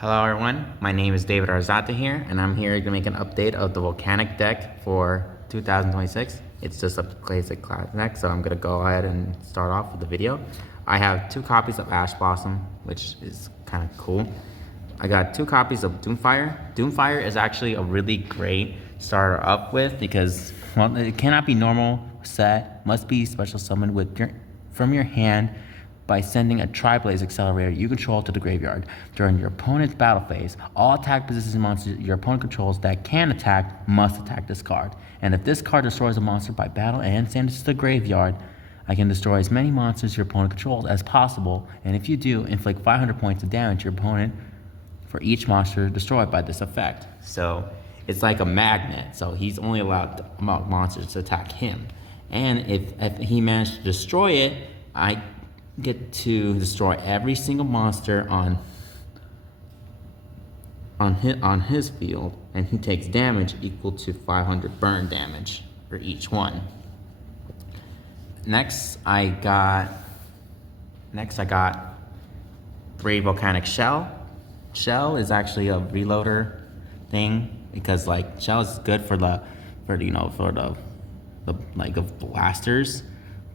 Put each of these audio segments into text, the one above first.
Hello everyone, my name is David Arzate here, and I'm here to make an update of the Volcanic deck for 2026. It's just a basic class deck, so I'm going to go ahead and start off with the video. I have 2 copies of Ash Blossom, which is kind of cool. I got 2 copies of Doomfire. Doomfire is actually a really great starter up with because, well, it cannot be normal set, must be special summoned from your hand by sending a Tri-Blaze Accelerator you control to the graveyard. During your opponent's battle phase, all attack positions monsters your opponent controls that can attack must attack this card. And if this card destroys a monster by battle and sends it to the graveyard, I can destroy as many monsters your opponent controls as possible, and if you do, inflict 500 points of damage to your opponent for each monster destroyed by this effect. So it's like a magnet, so he's only allowed monsters to attack him. And if he managed to destroy it, I get to destroy every single monster on his field, and he takes damage equal to 500 burn damage for each one. Next I got 3 Volcanic Shell. Shell is actually a reloader thing because like Shell is good for the blasters.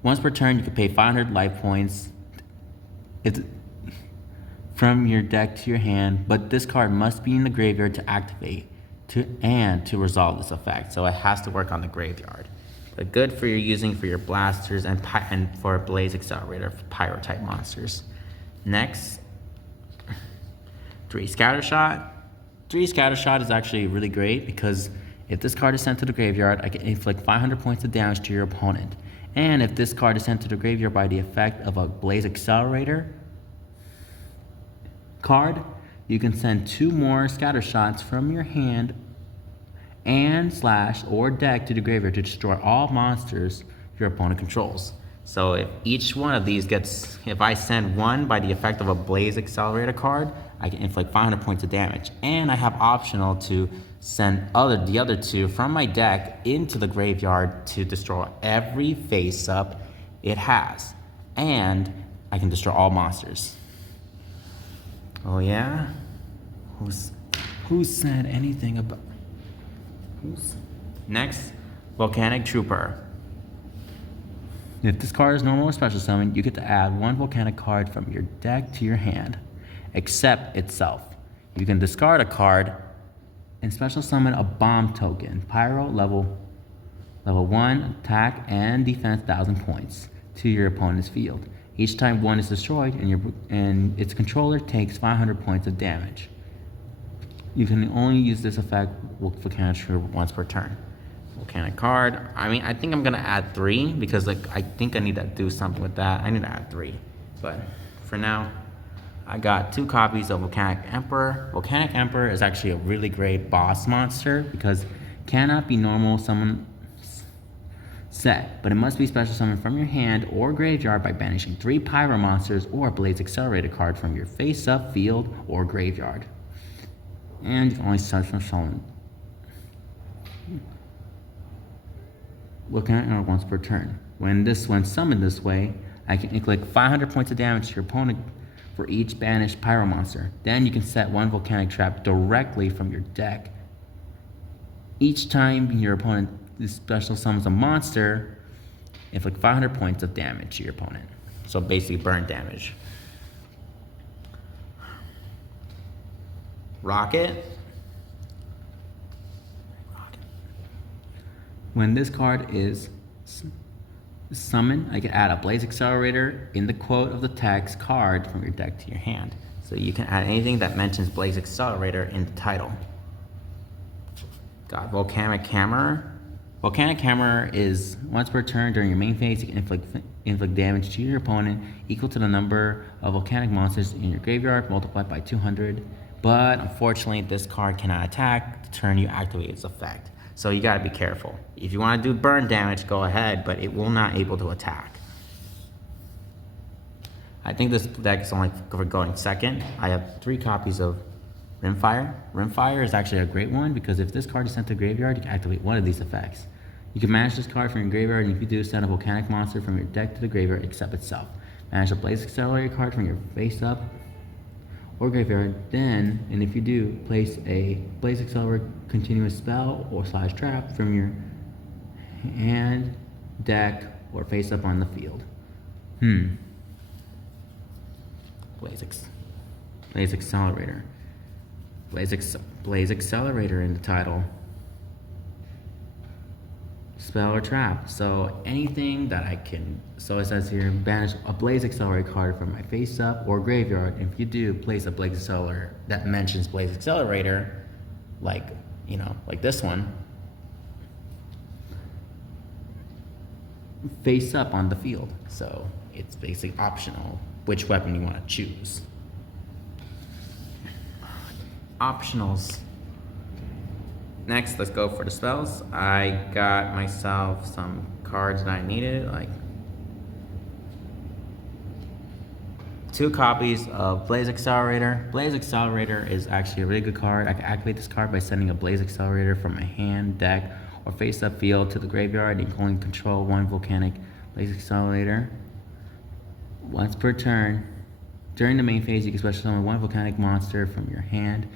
Once per turn, you can pay 500 life points from your deck to your hand, but this card must be in the graveyard to activate to resolve this effect. So it has to work on the graveyard. But good for using for your blasters and for a Blaze Accelerator for Pyro type monsters. Next, 3 Scattershot. 3 Scattershot is actually really great because if this card is sent to the graveyard, I can inflict 500 points of damage to your opponent. And if this card is sent to the graveyard by the effect of a Blaze Accelerator card, you can send 2 more Scattershots from your hand and / or deck to the graveyard to destroy all monsters your opponent controls. So if each one of these if I send one by the effect of a Blaze Accelerator card, I can inflict 500 points of damage. And I have optional to send the other 2 from my deck into the graveyard to destroy every face-up it has. And I can destroy all monsters. Oh yeah? Who said anything about... Next, Volcanic Trooper. If this card is normal or special summon, you get to add 1 Volcanic card from your deck to your hand, except itself. You can discard a card and special summon a bomb token, Pyro level 1, attack and defense 1000 points to your opponent's field. Each time 1 is destroyed and its controller takes 500 points of damage. You can only use this effect with Volcanic Trooper once per turn. Volcanic card. I think I'm gonna add 3 because I think I need to do something with that. I need to add 3, but for now, I got 2 copies of Volcanic Emperor. Volcanic Emperor is actually a really great boss monster because cannot be normal summon set, but it must be special summoned from your hand or graveyard by banishing 3 Pyro monsters or a Blaze Accelerator card from your face-up, field, or graveyard. And you can only special summon Volcanic Emperor once per turn. When summoned this way, I can inflict 500 points of damage to your opponent for each banished Pyro monster. Then you can set 1 Volcanic Trap directly from your deck. Each time your opponent special summons a monster, inflict 500 points of damage to your opponent. So basically burn damage. Rocket. When this card is summoned, I can add a Blaze Accelerator in the quote of the text card from your deck to your hand. So you can add anything that mentions Blaze Accelerator in the title. Got Volcanic Hammer. Volcanic Hammer is once per turn during your main phase, you can inflict damage to your opponent equal to the number of volcanic monsters in your graveyard multiplied by 200. But unfortunately, this card cannot attack the turn you activate its effect. So you gotta be careful. If you wanna do burn damage, go ahead, but it will not able to attack. I think this deck is only for going second. I have 3 copies of Rimfire. Rimfire is actually a great one because if this card is sent to the graveyard, you can activate one of these effects. You can manage this card from your graveyard, and if you do, send a Volcanic monster from your deck to the graveyard except itself. Manage a Blaze Accelerator card from your face up, or graveyard. Then, and if you do, place a Blaze Accelerator continuous spell or slash trap from your hand, deck, or face up on the field. Blaze Accelerator. Blaze Accelerator in the title. Spell or trap. So anything that I can, so it says here, banish a Blaze Accelerator card from my face up or graveyard. If you do, place a Blaze Accelerator that mentions Blaze Accelerator, like, you know, like this one, face up on the field. So it's basically optional which weapon you want to choose. Optionals. Next, let's go for the spells. I got myself some cards that I needed, like 2 copies of Blaze Accelerator. Blaze Accelerator is actually a really good card. I can activate this card by sending a Blaze Accelerator from my hand, deck, or face-up field to the graveyard. You can only control 1 Volcanic Blaze Accelerator once per turn. During the main phase, you can special summon 1 Volcanic monster from your hand.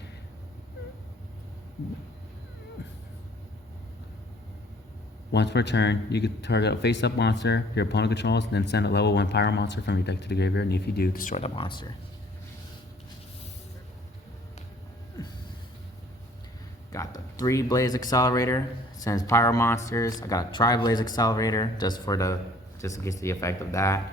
Once per turn, you can target a face-up monster your opponent controls, then send a level 1 Pyro monster from your deck to the graveyard, and if you do, destroy the monster. Got the 3 Blaze Accelerator, sends Pyro monsters. I got a Tri-Blaze Accelerator, just in case the effect of that.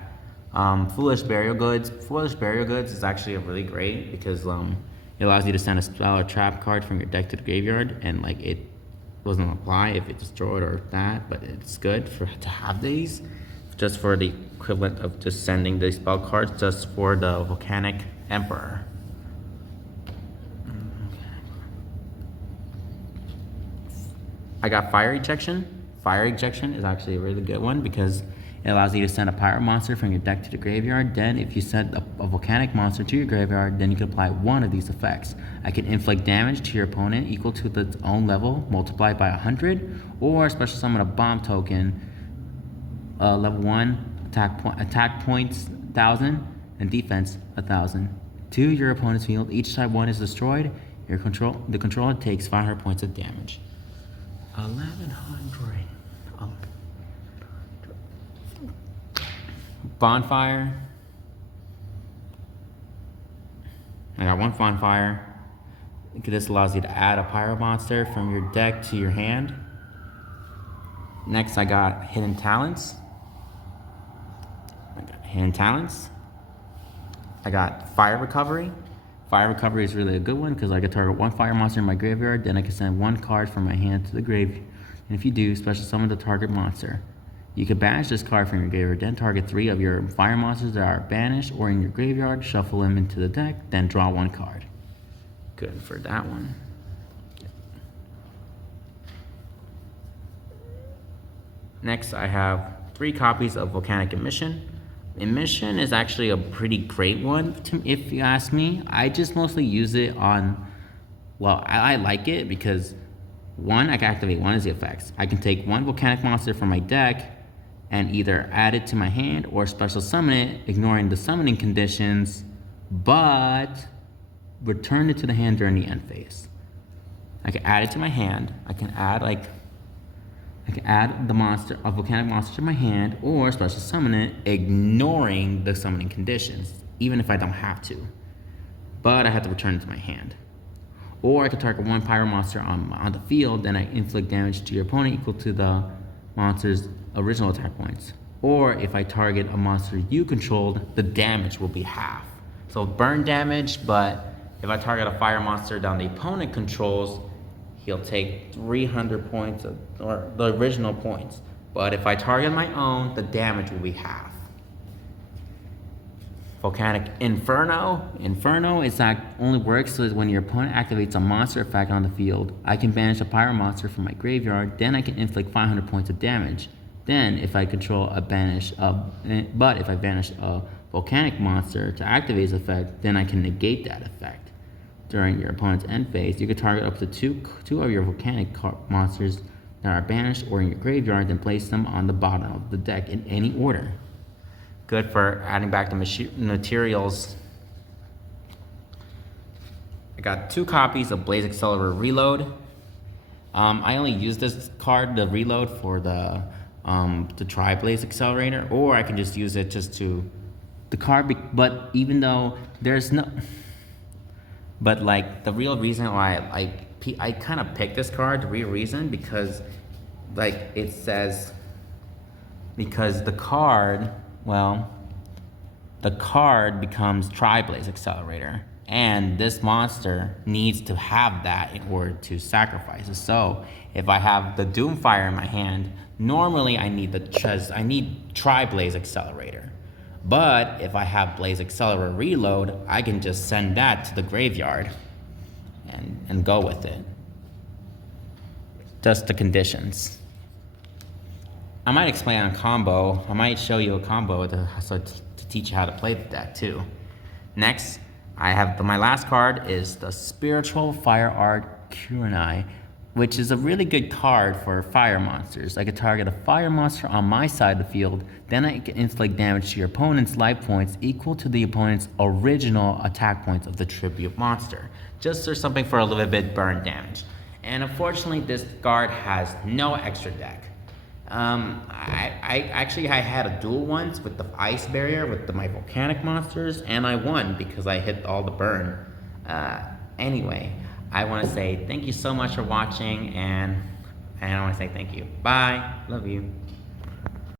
Foolish Burial Goods. Foolish Burial Goods is actually really great because it allows you to send a spell or trap card from your deck to the graveyard, and like it doesn't apply if it's destroyed or that, but it's good to have these, just for the equivalent of just sending the spell cards just for the Volcanic Emperor. I got Fire Ejection. Fire Ejection is actually a really good one because it allows you to send a Pyro monster from your deck to the graveyard. Then if you send a Volcanic monster to your graveyard, then you can apply one of these effects. I can inflict damage to your opponent equal to its own level, multiplied by 100, or special summon a bomb token, level 1, attack points 1,000, and defense 1,000. To your opponent's field, each time one is destroyed, the controller takes 500 points of damage. 1,100. Bonfire. I got 1 Bonfire. This allows you to add a Pyro monster from your deck to your hand. Next, I got Hidden Talents. I got Fire Recovery. Fire Recovery is really a good one because I can target 1 fire monster in my graveyard, then I can send 1 card from my hand to the graveyard. And if you do, special summon the target monster. You can banish this card from your graveyard, then target 3 of your fire monsters that are banished or in your graveyard, shuffle them into the deck, then draw 1 card. Good for that one. Next, I have 3 copies of Volcanic Emission. Emission is actually a pretty great one, if you ask me. I just mostly use it on, well, I like it because 1, I can activate 1 of the effects. I can take 1 Volcanic monster from my deck and either add it to my hand or special summon it, ignoring the summoning conditions, but return it to the hand during the end phase. I can add it to my hand. I can add the monster, a Volcanic monster to my hand, or special summon it, ignoring the summoning conditions, even if I don't have to. But I have to return it to my hand. Or I can target 1 Pyro monster on the field, then I inflict damage to your opponent equal to the monster's original attack points. Or if I target a monster you controlled, the damage will be half. So burn damage, but if I target a fire monster that the opponent controls, he'll take 300 points, or the original points. But if I target my own, the damage will be half. Volcanic Inferno. Inferno is that only works so that when your opponent activates a monster effect on the field, I can banish a Pyro monster from my graveyard, then I can inflict 500 points of damage. Then if I banish a Volcanic monster to activate its effect, then I can negate that effect. During your opponent's end phase, you can target up to two of your Volcanic monsters that are banished or in your graveyard, then place them on the bottom of the deck in any order. Good for adding back the materials. got 2 copies of Blaze Accelerator Reload. I only use this card, the Reload, for the to try Blaze Accelerator, or I can just use it just to the card. But even though there's no, but like the real reason why I kind of picked this card, the real reason, because like it says, because the card, well, the card becomes Tri-Blaze Accelerator, and this monster needs to have that in order to sacrifice it. So if I have the Doomfire in my hand, normally I need Tri-Blaze Accelerator. But if I have Blaze Accelerator Reload, I can just send that to the graveyard and go with it. Just the conditions. I might explain on combo. I might show you a combo to teach you how to play the deck too. Next, I have my last card is the Spiritual Fire Art Kurenai, which is a really good card for fire monsters. I could target a fire monster on my side of the field, then I can inflict damage to your opponent's life points equal to the opponent's original attack points of the tribute monster. Just or something for a little bit burn damage. And unfortunately, this card has no extra deck. I had a duel once with the ice barrier with my volcanic monsters, and I won because I hit all the burn. Anyway, I want to say thank you so much for watching, and I want to say thank you. Bye. Love you.